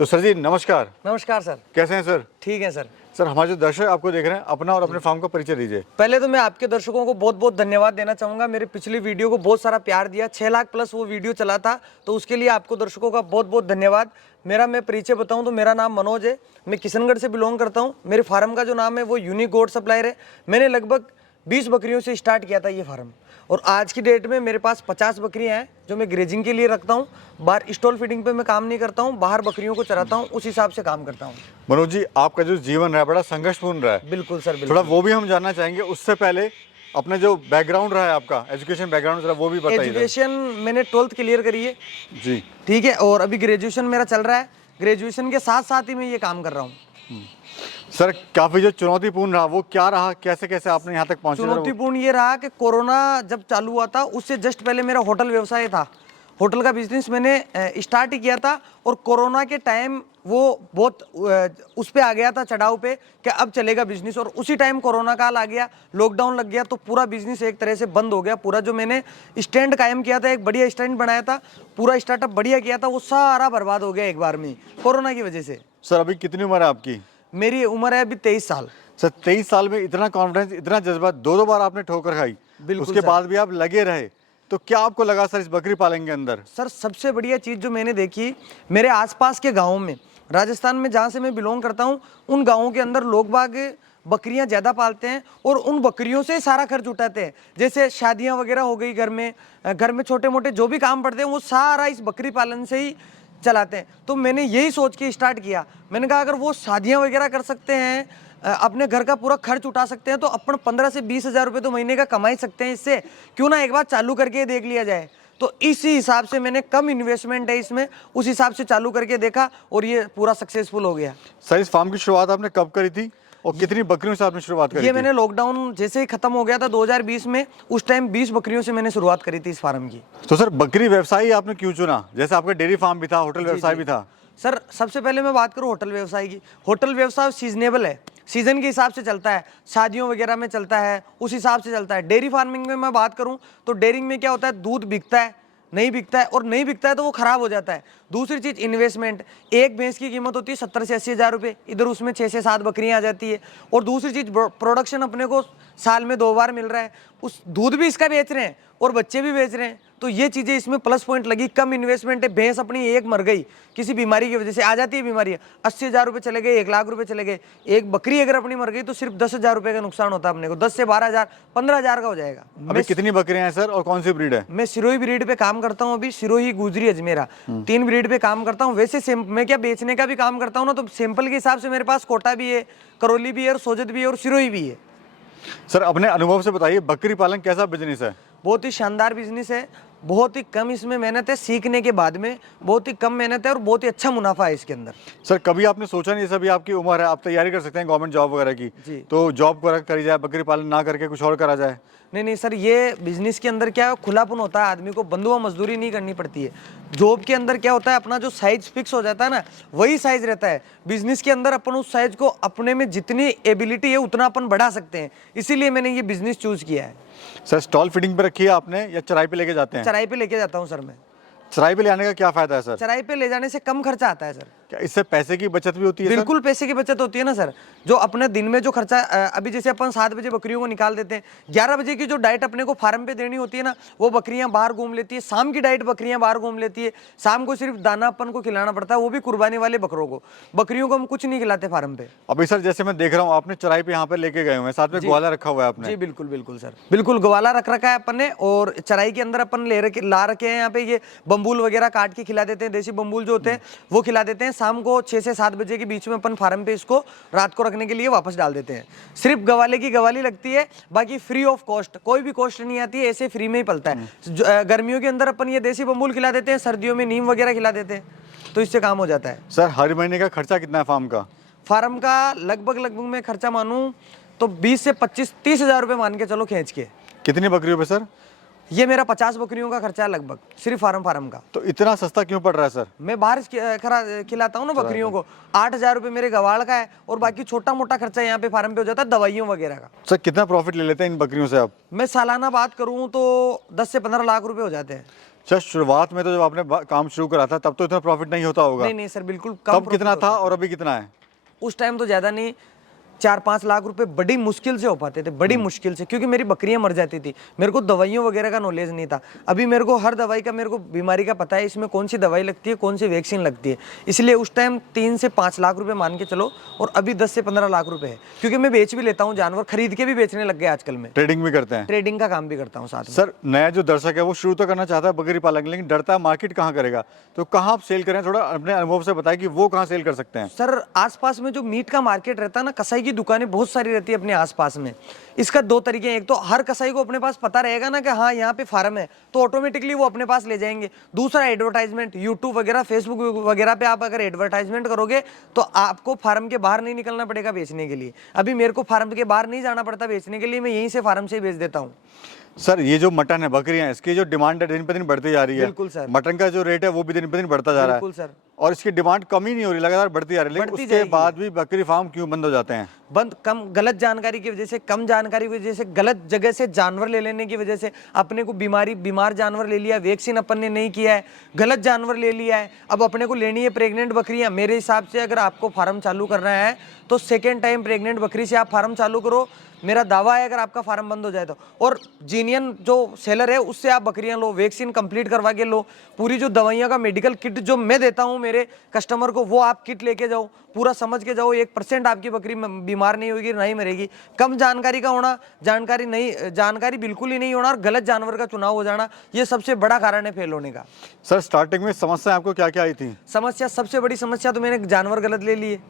तो सर जी नमस्कार। नमस्कार सर। कैसे हैं सर? ठीक है सर। सर हमारे जो दर्शक आपको देख रहे हैं, अपना और अपने फार्म का परिचय दीजिए। पहले तो मैं आपके दर्शकों को बहुत बहुत धन्यवाद देना चाहूँगा। मेरे पिछली वीडियो को बहुत सारा प्यार दिया, 6 लाख प्लस वो वीडियो चला था, तो उसके लिए आपको दर्शकों का बहुत बहुत धन्यवाद। मैं परिचय बताऊँ तो मेरा नाम मनोज है, मैं किशनगढ़ से बिलोंग करता हूँ। मेरे फार्म का जो नाम है वो यूनिक गोट सप्लायर है। मैंने लगभग 20 बकरियों से स्टार्ट किया था ये फार्म, और आज की डेट में मेरे पास 50 बकरियां हैं जो मैं ग्रेजिंग के लिए रखता हूं। बाहर स्टॉल फीडिंग पे मैं काम नहीं करता हूं, बाहर बकरियों को चराता हूं, उस हिसाब से काम करता हूं। मनोज जी, आपका जो जीवन है बड़ा संघर्षपूर्ण रहा है। बिल्कुल सर, बिल्कुल। थोड़ा वो भी हम जानना चाहेंगे। उससे पहले अपने जो बैकग्राउंड रहा है आपका, एजुकेशन बैकग्राउंड जरा वो भी बताइए। एजुकेशन मैंने 12th क्लियर करी है जी, ठीक है, और अभी ग्रेजुएशन मेरा चल रहा है। ग्रेजुएशन के साथ साथ ही मैं ये काम कर रहा हूँ। सर काफी जो चुनौतीपूर्ण रहा वो क्या रहा, कैसे कैसे आपने यहाँ तक पहुँचे? चुनौतीपूर्ण ये रहा कि कोरोना जब चालू हुआ था उससे जस्ट पहले मेरा होटल व्यवसाय था। होटल का बिजनेस मैंने स्टार्ट ही किया था, और कोरोना के टाइम वो बहुत उस पे आ गया था, चढ़ाव पे, कि अब चलेगा बिजनेस। और उसी टाइम कोरोना काल आ गया, लॉकडाउन लग गया, तो पूरा बिजनेस एक तरह से बंद हो गया। पूरा जो मैंने स्टैंड कायम किया था, एक बढ़िया स्टैंड बनाया था, पूरा स्टार्टअप बढ़िया किया था, वो सारा बर्बाद हो गया एक बार में कोरोना की वजह से। सर अभी कितनी उम्र है आपकी? मेरी उम्र है अभी 23 साल। सर 23 साल में इतना कॉन्फिडेंस, इतना जज्बा, दो बार आपने ठोकर खाई, उसके बाद भी आप लगे रहे, तो क्या आपको लगा सर इस बकरी पालन के अंदर? सर सबसे बढ़िया चीज़ जो मैंने देखी, मेरे आसपास के गाँव में, राजस्थान में जहाँ से मैं बिलोंग करता हूँ, उन गाँवों के अंदर लोग बाग बकरियां ज़्यादा पालते हैं और उन बकरियों से सारा खर्च उठाते हैं। जैसे शादियां वगैरह हो गई, घर में छोटे मोटे जो भी काम पड़ते हैं वो सारा इस बकरी पालन से ही चलाते हैं। तो मैंने यही सोच के स्टार्ट किया। मैंने कहा अगर वो शादियां वगैरह कर सकते हैं, अपने घर का पूरा खर्च उठा सकते हैं, तो अपन 15 से 20 हज़ार रुपये तो महीने का कमा ही सकते हैं इससे। क्यों ना एक बार चालू करके देख लिया जाए। तो इसी हिसाब से मैंने, कम इन्वेस्टमेंट है इसमें, उस हिसाब से चालू करके देखा और ये पूरा सक्सेसफुल हो गया। सर इस फार्म की शुरुआत आपने कब करी थी और कितनी बकरियों से आपने शुरुआत करी ये थी? मैंने लॉकडाउन जैसे ही खत्म हो गया था 2020 में, उस टाइम 20 बकरियों से मैंने शुरुआत करी थी इस फार्म की। तो सर बकरी व्यवसाय ही आपने क्यों चुना? जैसे आपका डेयरी फार्म भी था, होटल व्यवसाय भी था। सर सबसे पहले मैं बात करूं होटल व्यवसाय की। होटल व्यवसाय सीजनेबल है, सीजन के हिसाब से चलता है, शादियों वगैरह में चलता है, उस हिसाब से चलता है। डेयरी फार्मिंग में मैं बात करूं तो डेयरिंग में क्या होता है, दूध बिकता है, नहीं बिकता है, और नहीं बिकता है तो वो खराब हो जाता है। दूसरी चीज इन्वेस्टमेंट, एक भैंस की कीमत होती है 70 से 80 हज़ार रुपये, इधर उसमें 6 से 7 बकरियां आ जाती है। और दूसरी चीज प्रोडक्शन अपने को साल में 2 बार मिल रहा है, उस दूध भी इसका बेच रहे हैं और बच्चे भी बेच रहे हैं, तो ये चीज़ें इसमें प्लस पॉइंट लगी। कम इन्वेस्टमेंट है, भैंस अपनी एक मर गई किसी बीमारी की वजह से, आ जाती है बीमारी, 80 हज़ार रुपये चले गए, 1 लाख रुपये चले गए। एक बकरी अगर अपनी मर गई तो सिर्फ 10 हज़ार रुपये का नुकसान होता है अपने को, 10 से 12 हज़ार, 15 हज़ार का हो जाएगा। अभी कितनी बकरियां हैं सर और कौन सी ब्रीड है? मैं सिरोही ब्रीड पे काम करता हूँ अभी, सिरोही, गुजरी, अजमेरा, 3 ब्रीड पे काम करता हूँ। वैसे मैं क्या बेचने का भी काम करता हूँ ना, तो सैंपल के हिसाब से मेरे पास कोटा भी है, करौली भी है, और सोजत भी है, और सिरोही भी है। सर अपने अनुभव से बताइए बकरी पालन कैसा बिजनेस है? बहुत ही शानदार बिजनेस है, बहुत ही कम इसमें मेहनत है, सीखने के बाद में बहुत ही कम मेहनत है और बहुत ही अच्छा मुनाफा है इसके अंदर। सर कभी आपने सोचा नहीं, जैसे अभी आपकी उम्र है, आप तैयारी कर सकते हैं गवर्नमेंट जॉब वगैरह की, तो जॉब करी जाए, बकरी पालन ना करके कुछ और करा जाए? नहीं सर, ये बिजनेस के अंदर क्या है, खुलापन होता है, आदमी को बंधुआ मजदूरी नहीं करनी पड़ती है। जॉब के अंदर क्या होता है, अपना जो साइज फिक्स हो जाता है ना, वही साइज रहता है। बिजनेस के अंदर अपन उस साइज को, अपने में जितनी एबिलिटी है उतना अपन बढ़ा सकते हैं, इसीलिए मैंने ये बिजनेस चूज किया है। सर स्टॉल फीडिंग पे रखी है आपने या चराई पे लेके जाते हैं? चराई पे लेके जाता हूँ सर मैं। चराई पे ले आने का क्या फायदा है सर? चराई पे ले जाने से कम खर्चा आता है सर। क्या इससे पैसे की बचत भी होती है? बिल्कुल पैसे की बचत होती है ना सर। जो अपने दिन में जो खर्चा, अभी जैसे अपन 7 बजे बकरियों को निकाल देते हैं, 11 बजे की जो डाइट अपने को फार्म पे देनी होती है ना, वो बकरियां बाहर घूम लेती है। शाम की डाइट बकरियां बाहर घूम लेती है, शाम को सिर्फ दाना अपन को खिलाना पड़ता है, वो भी कुर्बानी वाले बकरों को। बकरियों को हम कुछ नहीं खिलाते फार्म पे। अभी सर जैसे मैं देख रहा हूँ आपने चराई पे यहाँ पे लेके गए हुए हैं, साथ में ग्वाला रखा हुआ है आपने? जी बिल्कुल बिल्कुल सर, बिल्कुल ग्वाला रख रखा है अपन ने, और चराई के अंदर अपन ला रखे हैं यहाँ पे। ये बम्बूल वगैरह काट के खिला देते हैं, देसी बम्बूल जो होते हैं वो खिला देते हैं। शाम को 6 से 7 बजे के बीच में अपन फार्म पे इसको रात को रखने के लिए वापस डाल देते हैं। सिर्फ गवाले की गवाली लगती है, बाकी फ्री ऑफ कॉस्ट, कोई भी कॉस्ट नहीं आती है, ऐसे फ्री में ही पलता है। गर्मियों के अंदर अपन ये देसी बम्बूल खिला देते हैं, सर्दियों में नीम वगैरह खिला देते हैं, तो इससे काम हो जाता है। सर हर महीने का खर्चा कितना है फार्म का? फार्म का लगभग मैं खर्चा मानूं तो 20 से 25-30 हज़ार रुपये मान के चलो खींच के। कितनी बकरियों पे सर? ये मेरा 50 बकरियों का खर्चा है लगभग, सिर्फ फार्म का। तो इतना सस्ता क्यों पड़ रहा है सर? मैं बाहर खिलाता हूँ ना बकरियों को। 8 हज़ार रुपये मेरे गवाड़ का है, और बाकी छोटा मोटा खर्चा यहाँ पे फार्म पे हो जाता है, दवाइयों वगैरह का। सर कितना प्रॉफिट ले लेते हैं इन बकरियों से आप? मैं सालाना बात करूँ तो 10 से 15 लाख रुपए हो जाते हैं। सर शुरुआत में तो जब आपने काम शुरू करा था तब तो इतना प्रॉफिट नहीं होता होगा। नहीं नहीं सर, बिल्कुल कम तब कितना था और अभी कितना है? उस टाइम तो ज़्यादा नहीं, 4-5 लाख रुपए बड़ी मुश्किल से हो पाते थे, बड़ी मुश्किल से, क्योंकि मेरी बकरियां मर जाती थी। मेरे को दवाइयों वगैरह का नॉलेज नहीं था। अभी मेरे को हर दवाई का, मेरे को बीमारी का पता है, इसमें कौन सी दवाई लगती है, कौन सी वैक्सीन लगती है। इसलिए उस टाइम 3 से 5 लाख रुपए मान के चलो, और अभी 10 से 15 लाख रुपए है, क्योंकि मैं बेच भी लेता हूँ जानवर, खरीद के भी बेचने लग गए आजकल मैं। ट्रेडिंग भी करते हैं? ट्रेडिंग का काम भी करता हूँ साथ में। सर नया जो दर्शक है वो शुरू तो करना चाहता है बकरी पालन, लेकिन डरता है मार्केट कहाँ करेगा, तो कहाँ आप सेल करें? थोड़ा अपने अनुभव से बताएं कि वो कहाँ सेल कर सकते हैं। सर आसपास में जो मीट का मार्केट रहता है ना, कसाई की दुकानें बहुत सारी रहती है अपने आसपास में। इसका 2 तरीके हैं, एक तो हर कसाई को अपने पास पता रहेगा ना कि हाँ यहाँ पे फार्म है, तो ऑटोमेटिकली वो अपने पास ले जाएंगे। दूसरा एडवर्टाइजमेंट, यूट्यूब वगैरह, फेसबुक वगैरह पे आप अगर एडवर्टाइजमेंट करोगे तो आपको फार्म के बाहर नहीं निकलना पड़ेगा बेचने के लिए। अभी मेरे को फार्म के बाहर नहीं जाना पड़ता बेचने के लिए, मैं यहीं से फार्म से ही बेच देता हूँ। सर ये जो मटन है, बकरियां हैं, इसकी जो डिमांड है दिन पे दिन बढ़ती जा रही है। बिल्कुल सर। मटन का जो रेट है वो भी दिन पे दिन बढ़ता जा रहा है। बिल्कुल सर। और इसकी डिमांड कम ही नहीं हो रही, लगातार बढ़ती जा रही है, लेकिन उसके बाद भी बकरी फार्म क्यों बंद हो जाते हैं? बंद, कम गलत जानकारी की वजह से, कम जानकारी की वजह से, गलत जगह से जानवर ले लेने की वजह से, अपने को बीमार जानवर ले लिया, वैक्सीन अपन ने नहीं किया है, गलत जानवर ले लिया है। अब अपने को लेनी है प्रेग्नेंट बकरियां। मेरे हिसाब से अगर आपको फार्म चालू करना है तो सेकेंड टाइम प्रेग्नेंट बकरी से आप फार्म चालू करो। मेरा दावा है अगर आपका फार्म बंद हो जाए तो। और जीनियन जो सेलर है उससे आप बकरियां लो, वैक्सीन कंप्लीट करवा के लो। पूरी जो दवाइयां का मेडिकल किट जो मैं देता हूं मेरे कस्टमर को, वो आप किट लेके जाओ, पूरा समझ के जाओ। 1% आपकी बकरी बीमार नहीं होगी, नहीं मरेगी। कम जानकारी का होना, जानकारी बिल्कुल ही नहीं होना, और गलत जानवर का चुनाव हो जाना, ये सबसे बड़ा कारण है फेल होने का। सर स्टार्टिंग में समस्या आपको क्या क्या आई थी? समस्या, सबसे बड़ी समस्या तो मैंने जानवर गलत ले लिए।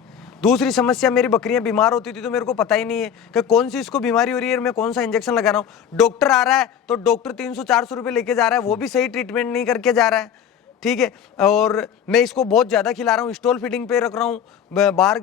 दूसरी समस्या, मेरी बकरियां बीमार होती थी तो मेरे को पता ही नहीं है कि कौन सी इसको बीमारी हो रही है, मैं कौन सा इंजेक्शन लगा रहा हूँ। डॉक्टर आ रहा है तो डॉक्टर 300-400 रुपये लेके जा रहा है, वो भी सही ट्रीटमेंट नहीं करके जा रहा है, ठीक है। और मैं इसको बहुत ज़्यादा खिला रहा हूँ, स्टॉल फीडिंग पे रख रहा हूँ, बाहर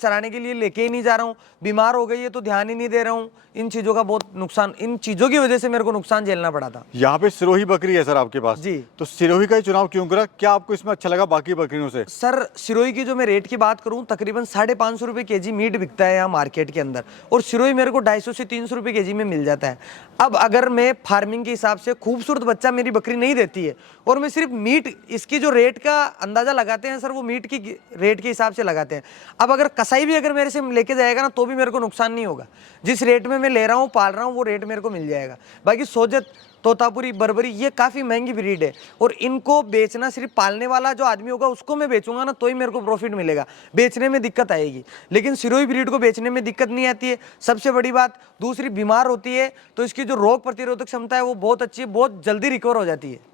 चराने के लिए लेके ही नहीं जा रहा हूँ। बीमार हो गई है तो ध्यान ही नहीं दे रहा हूँ। इन चीज़ों का बहुत नुकसान, इन चीज़ों की वजह से मेरे को नुकसान झेलना पड़ा था। यहाँ पे सिरोही बकरी है सर आपके पास जी, तो सिरोही का ही चुनाव क्यों करा? क्या आपको इसमें अच्छा लगा बाकी बकरियों से? सर सिरोही की जो मैं रेट की बात करूं, तकरीबन 550 रुपये केजी मीट बिकता है यहाँ मार्केट के अंदर, और सिरोही मेरे को 250 से 300 रुपये केजी में मिल जाता है। अब अगर मैं फार्मिंग के हिसाब से खूबसूरत बच्चा मेरी बकरी नहीं देती है, और मैं सिर्फ मीट, इसकी जो रेट का अंदाजा लगाते हैं सर, वो मीट की रेट के हिसाब से लगाते हैं। अब अगर कसाई भी अगर मेरे से लेके जाएगा ना तो भी मेरे को नुकसान नहीं होगा। जिस रेट में मैं ले रहा हूँ, पाल रहा हूँ, वो रेट मेरे को मिल जाएगा। बाकी सोजत, तोतापुरी, बर्बरी, ये काफ़ी महंगी ब्रीड है, और इनको बेचना सिर्फ पालने वाला जो आदमी होगा उसको मैं बेचूंगा ना तो ही मेरे को प्रॉफिट मिलेगा, बेचने में दिक्कत आएगी। लेकिन सिरोही ब्रीड को बेचने में दिक्कत नहीं आती है, सबसे बड़ी बात। दूसरी, बीमार होती है तो इसकी जो रोग प्रतिरोधक क्षमता है वो बहुत अच्छी है, बहुत जल्दी रिकवर हो जाती है।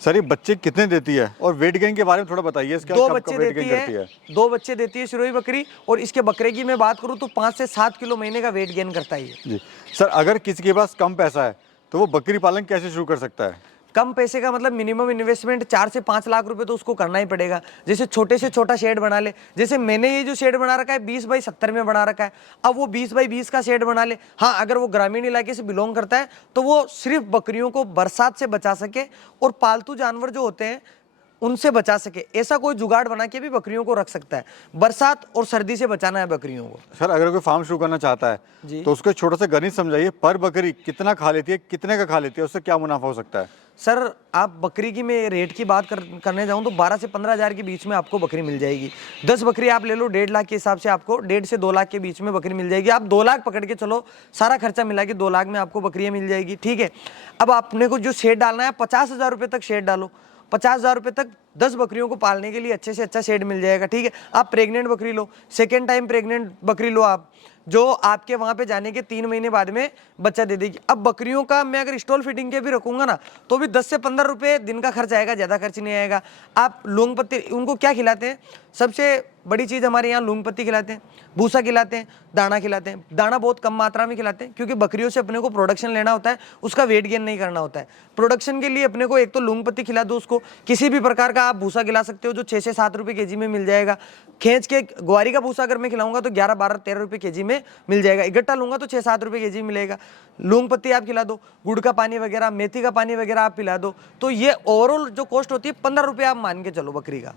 सर ये बच्चे कितने देती है, और वेट गेन के बारे में थोड़ा बताइए। इसका 2 कब बच्चे वेट देती गेन करती है? 2 बच्चे देती है सिरोही बकरी, और इसके बकरे की मैं बात करूँ तो 5 से 7 किलो महीने का वेट गेन करता है। जी सर, अगर किसी के पास कम पैसा है तो वो बकरी पालन कैसे शुरू कर सकता है? कम पैसे का मतलब मिनिमम इन्वेस्टमेंट 4 से 5 लाख रुपए तो उसको करना ही पड़ेगा। जैसे छोटे से छोटा शेड बना ले, जैसे मैंने ये जो शेड बना रखा है 20 बाई 70 में बना रखा है, अब वो 20 बाई 20 का शेड बना ले। हाँ, अगर वो ग्रामीण इलाके से बिलोंग करता है तो वो सिर्फ बकरियों को बरसात से बचा सके और पालतू जानवर जो होते हैं उनसे बचा सके, ऐसा कोई जुगाड़ बना के भी बकरियों को रख सकता है। बरसात और सर्दी से बचाना है बकरियों को। सर अगर कोई फार्म शुरू करना चाहता है तो उसको एक छोटा सा गणित समझाइए, पर बकरी कितना खा लेती है, कितने का खा लेती है, उससे क्या मुनाफा हो सकता है? सर आप बकरी की मैं रेट की बात करने जाऊं तो 12 से 15 हज़ार के बीच में आपको बकरी मिल जाएगी। 10 बकरी आप ले लो, 1.5 लाख के हिसाब से आपको 1.5 से 2 लाख के बीच में बकरी मिल जाएगी। आप 2 लाख पकड़ के चलो, सारा खर्चा मिला के 2 लाख में आपको बकरियां मिल जाएगी, ठीक है। अब आपने को जो शेड डालना है 50,000 रुपये तक शेड डालो, 50,000 रुपये तक 10 बकरियों को पालने के लिए अच्छे से अच्छा शेड मिल जाएगा, ठीक है। आप प्रेग्नेंट बकरी लो, सेकेंड टाइम प्रेग्नेंट बकरी लो आप, जो आपके वहाँ पे जाने के 3 महीने बाद में बच्चा दे देगी। अब बकरियों का मैं अगर स्टॉल फिटिंग के भी रखूंगा ना तो भी 10 से 15 रुपये दिन का खर्च आएगा, ज़्यादा खर्च नहीं आएगा। आप लौंग पत्ती उनको क्या खिलाते हैं, सबसे बड़ी चीज़ हमारे यहाँ लौंग पत्ती खिलाते हैं, भूसा खिलाते हैं, दाना खिलाते हैं। दाना बहुत कम मात्रा में खिलाते हैं क्योंकि बकरियों से अपने को प्रोडक्शन लेना होता है, उसका वेट गेन नहीं करना होता है। प्रोडक्शन के लिए अपने को एक तो लौंग पत्ती खिला दो उसको, किसी भी प्रकार का आप भूसा खिला सकते हो जो 6 से 7 रुपये केजी में मिल जाएगा। खींच के ग्वारी का भूसा अगर मैं खिलाऊंगा तो 11, 12, 13 रुपये केजी में मिल जाएगा। इकट्ठा लूंगा तो 6-7 रुपये केजी मिलेगा। लौंग पत्ती आप खिला दो, गुड़ का पानी वगैरह, मेथी का पानी वगैरह आप पिला दो, तो ये ओवरऑल जो कॉस्ट होती है 15 रुपये आप मान के चलो बकरी का,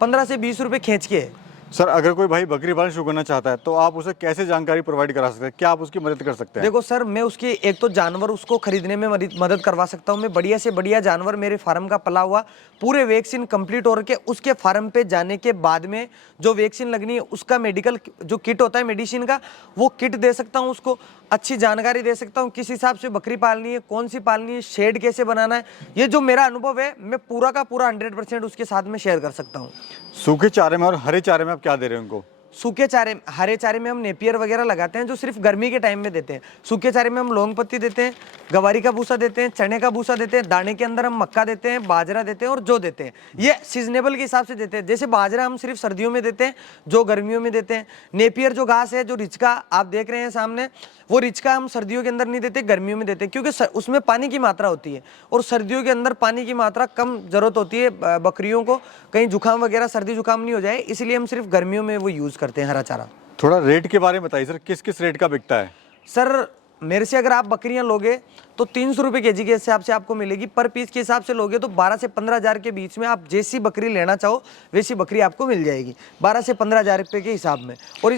15 से 20 रुपये खींच के है। सर अगर कोई भाई बकरी पालन शुरू करना चाहता है तो आप उसे कैसे जानकारी प्रोवाइड करा सकते हैं, क्या आप उसकी मदद कर सकते हैं? देखो सर, मैं उसकी एक तो जानवर उसको खरीदने में मदद करवा सकता हूँ। मैं बढ़िया से बढ़िया जानवर मेरे फार्म का पला हुआ पूरे वैक्सीन कंप्लीट हो के उसके फार्म पे जाने के बाद में जो वैक्सीन लगनी है उसका मेडिकल जो किट होता है मेडिसिन का, वो किट दे सकता हूँ उसको। अच्छी जानकारी दे सकता हूँ किस हिसाब से बकरी पालनी है, कौन सी पालनी है, शेड कैसे बनाना है। ये जो मेरा अनुभव है मैं पूरा का पूरा 100% उसके साथ में शेयर कर सकता हूँ। सूखे चारे में और हरे चारे में आप क्या दे रहे हैं उनको? सूखे चारे, हरे चारे में हम नेपियर वगैरह लगाते हैं जो सिर्फ गर्मी के टाइम में देते हैं। सूखे चारे में हम लौंग पत्ती देते हैं, गवारी का भूसा देते हैं, चने का भूसा देते हैं, दाने के अंदर हम मक्का देते हैं, बाजरा देते हैं और जौ देते हैं। ये सीजनेबल के हिसाब से देते हैं। जैसे बाजरा हम सिर्फ सर्दियों में देते हैं, जो गर्मियों में देते हैं। नेपियर जो घास है, जो रिचका आप देख रहे हैं सामने, वो रिचका हम सर्दियों के अंदर नहीं देते, गर्मियों में देते हैं, क्योंकि उसमें पानी की मात्रा होती है और सर्दियों के अंदर पानी की मात्रा कम जरूरत होती है बकरियों को, कहीं जुकाम वगैरह सर्दी जुकाम नहीं हो जाए, इसलिए हम सिर्फ गर्मियों में वो यूज करते हैं हरा चारा। थोड़ा रेट के बारे में बताइए सर, किस किस रेट का बिकता है? सर मेरे से अगर आप बकरियां लोगे तो 300 रुपये केजी के हिसाब से आपको मिलेगी। पर पीस के हिसाब से लोगे तो 12 से 15 हज़ार के बीच में आप जैसी बकरी लेना चाहो वैसी बकरी आपको मिल जाएगी 12 से 15 हज़ार रुपये के हिसाब में। और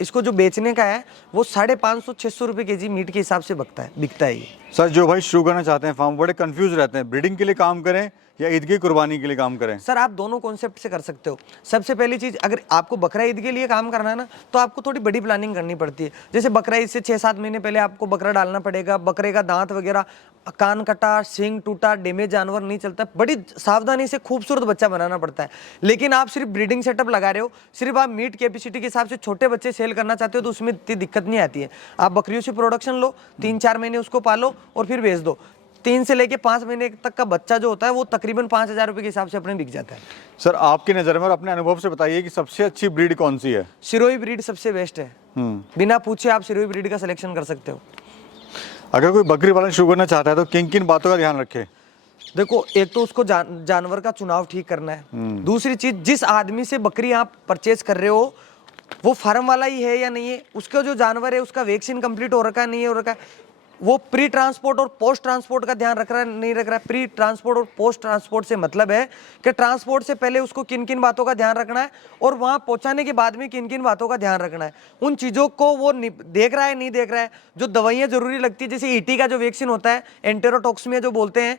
इसको जो बेचने का है वो 550-600 रुपये केजी मीट के हिसाब से बिकता है ये। सर जो भाई शुरू करना चाहते हैं फार्म, बड़े कंफ्यूज रहते हैं, ब्रीडिंग के लिए काम करें या ईद की कुर्बानी के लिए काम करें? सर आप दोनों कॉन्सेप्ट से कर सकते हो। सबसे पहली चीज, अगर आपको बकरा ईद के लिए काम करना है ना तो आपको थोड़ी बड़ी प्लानिंग करनी पड़ती है। जैसे बकरा ईद से 6-7 महीने पहले आपको बकरा डालना पड़ेगा। बकरे का दांत वगैरह, कान कटा, सींग टूटा, डैमेज जानवर नहीं चलता, बड़ी सावधानी से खूबसूरत बच्चा बनाना पड़ता है। लेकिन आप सिर्फ ब्रीडिंग सेटअप लगा रहे हो, सिर्फ आप मीट कैपेसिटी के हिसाब से छोटे बच्चे सेल करना चाहते हो तो उसमें इतनी दिक्कत नहीं आती है। आप बकरियों से प्रोडक्शन लो, 3-4 महीने उसको पालो और फिर बेच दो। 3 से लेके 5 महीने तक का बच्चा जो होता है वो तकरीबन 5,000 रुपये के हिसाब से अपने बिक जाता है। सर आपकी नज़र में और अपने अनुभव से बताइए कि सबसे अच्छी ब्रीड कौन सी है? सिरोही ब्रीड सबसे बेस्ट है। बिना पूछे आप सिरोही ब्रीड का सिलेक्शन कर सकते हो। अगर कोई बकरी पालन शुरू करना चाहता है तो किन किन बातों का ध्यान रखे? देखो, एक तो उसको जानवर का चुनाव ठीक करना है। दूसरी चीज, जिस आदमी से बकरी आप परचेज कर रहे हो वो फार्म वाला ही है या नहीं है, उसका जो जानवर है उसका वैक्सीन कंप्लीट हो रखा है नहीं हो रखा है, वो प्री ट्रांसपोर्ट और पोस्ट ट्रांसपोर्ट का ध्यान रख रहा है नहीं रख रहा है। प्री ट्रांसपोर्ट और पोस्ट ट्रांसपोर्ट से मतलब है कि ट्रांसपोर्ट से पहले उसको किन किन बातों का ध्यान रखना है और वहां पहुंचाने के बाद में किन किन बातों का ध्यान रखना है। उन चीज़ों को वो देख रहा है नहीं देख रहा है। जो दवाइयाँ जरूरी लगती है, जैसे ईटी का जो वैक्सीन होता है, एंटेरोटॉक्सिमिया जो बोलते हैं,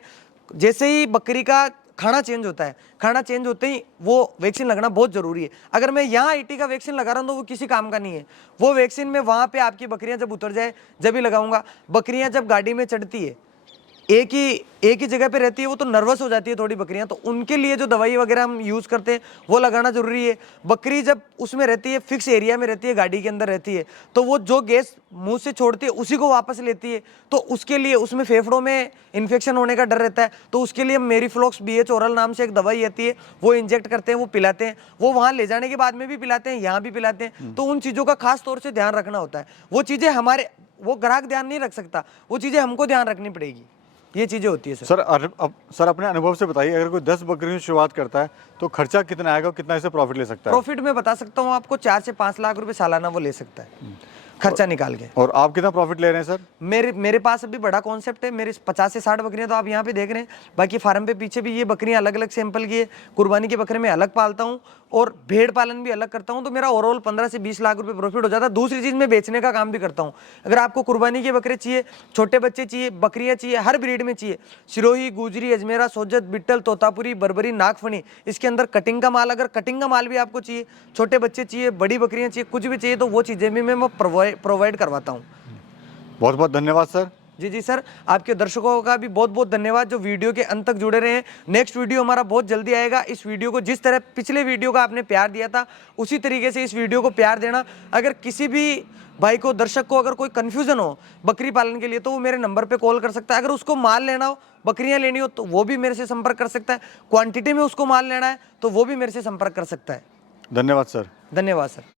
जैसे ही बकरी का खाना चेंज होता है, खाना चेंज होते ही वो वैक्सीन लगना बहुत जरूरी है। अगर मैं यहाँ ईटी का वैक्सीन लगा रहा हूँ तो वो किसी काम का नहीं है। वो वैक्सीन मैं वहाँ पे आपकी बकरियाँ जब उतर जाए जब ही लगाऊंगा। बकरियाँ जब गाड़ी में चढ़ती है, एक ही जगह पे रहती है, वो तो नर्वस हो जाती है थोड़ी बकरियां, तो उनके लिए जो दवाई वगैरह हम यूज़ करते हैं वो लगाना जरूरी है। बकरी जब उसमें रहती है, फिक्स एरिया में रहती है, गाड़ी के अंदर रहती है, तो वो जो गैस मुंह से छोड़ती है उसी को वापस लेती है, तो उसके लिए उसमें फेफड़ों में इन्फेक्शन होने का डर रहता है। तो उसके लिए मेरीफ्लॉक्स BH ओरल नाम से एक दवाई आती है, वो इंजेक्ट करते हैं, वो पिलाते हैं। वो वहाँ ले जाने के बाद में भी पिलाते हैं, यहाँ भी पिलाते हैं। तो उन चीज़ों का खास तौर से ध्यान रखना होता है। वो चीज़ें वो ग्राहक ध्यान नहीं रख सकता, वो चीज़ें हमको ध्यान रखनी पड़ेगी। ये चीजें होती है सर अपने अनुभव से बताइए, अगर कोई 10 बकरियों की शुरुआत करता है तो खर्चा कितना आएगा और कितना इसे प्रॉफिट ले सकता है? प्रॉफिट मैं बता सकता हूँ आपको, 4 से 5 लाख रुपए सालाना वो ले सकता है खर्चा निकाल के। और आप कितना प्रॉफिट ले रहे हैं सर? मेरे पास अभी बड़ा कॉन्सेप्ट है। मेरे 50 से 60 बकरियां तो आप यहाँ पे देख रहे हैं। बाकी फार्म पे पीछे भी ये बकरियां अलग अलग सैंपल की है। कुर्बानी के बकरे में अलग पालता हूँ और भेड़ पालन भी अलग करता हूँ, तो मेरा ओवरऑल 15 से 20 लाख रुपए प्रॉफिट हो जाता है। दूसरी चीज़ मैं बेचने का काम भी करता हूँ। अगर आपको कुर्बानी के बकरे चाहिए, छोटे बच्चे चाहिए, बकरियाँ चाहिए, हर ब्रीड में चाहिए, सिरोही, गुजरी, अजमेरा, सोजत, बिट्टल, तोतापुरी, बर्बरी, नागफनी, इसके अंदर कटिंग का माल, अगर कटिंग का माल भी आपको चाहिए, छोटे बच्चे चाहिए, बड़ी बकरियाँ चाहिए, कुछ भी चाहिए, तो वो चीज़ें भी मैं प्रोवाइड करवाता हूँ। बहुत बहुत धन्यवाद सर। जी सर, आपके दर्शकों का भी बहुत बहुत धन्यवाद जो वीडियो के अंत तक जुड़े रहे हैं। नेक्स्ट वीडियो हमारा बहुत जल्दी आएगा। इस वीडियो को जिस तरह पिछले वीडियो का आपने प्यार दिया था उसी तरीके से इस वीडियो को प्यार देना। अगर किसी भी भाई को, दर्शक को अगर कोई कन्फ्यूजन हो बकरी पालन के लिए तो वो मेरे नंबर पे कॉल कर सकता है। अगर उसको माल लेना हो, बकरियां लेनी हो, तो वो भी मेरे से संपर्क कर सकता है। क्वांटिटी में उसको माल लेना है तो वो भी मेरे से संपर्क कर सकता है। धन्यवाद सर। धन्यवाद सर।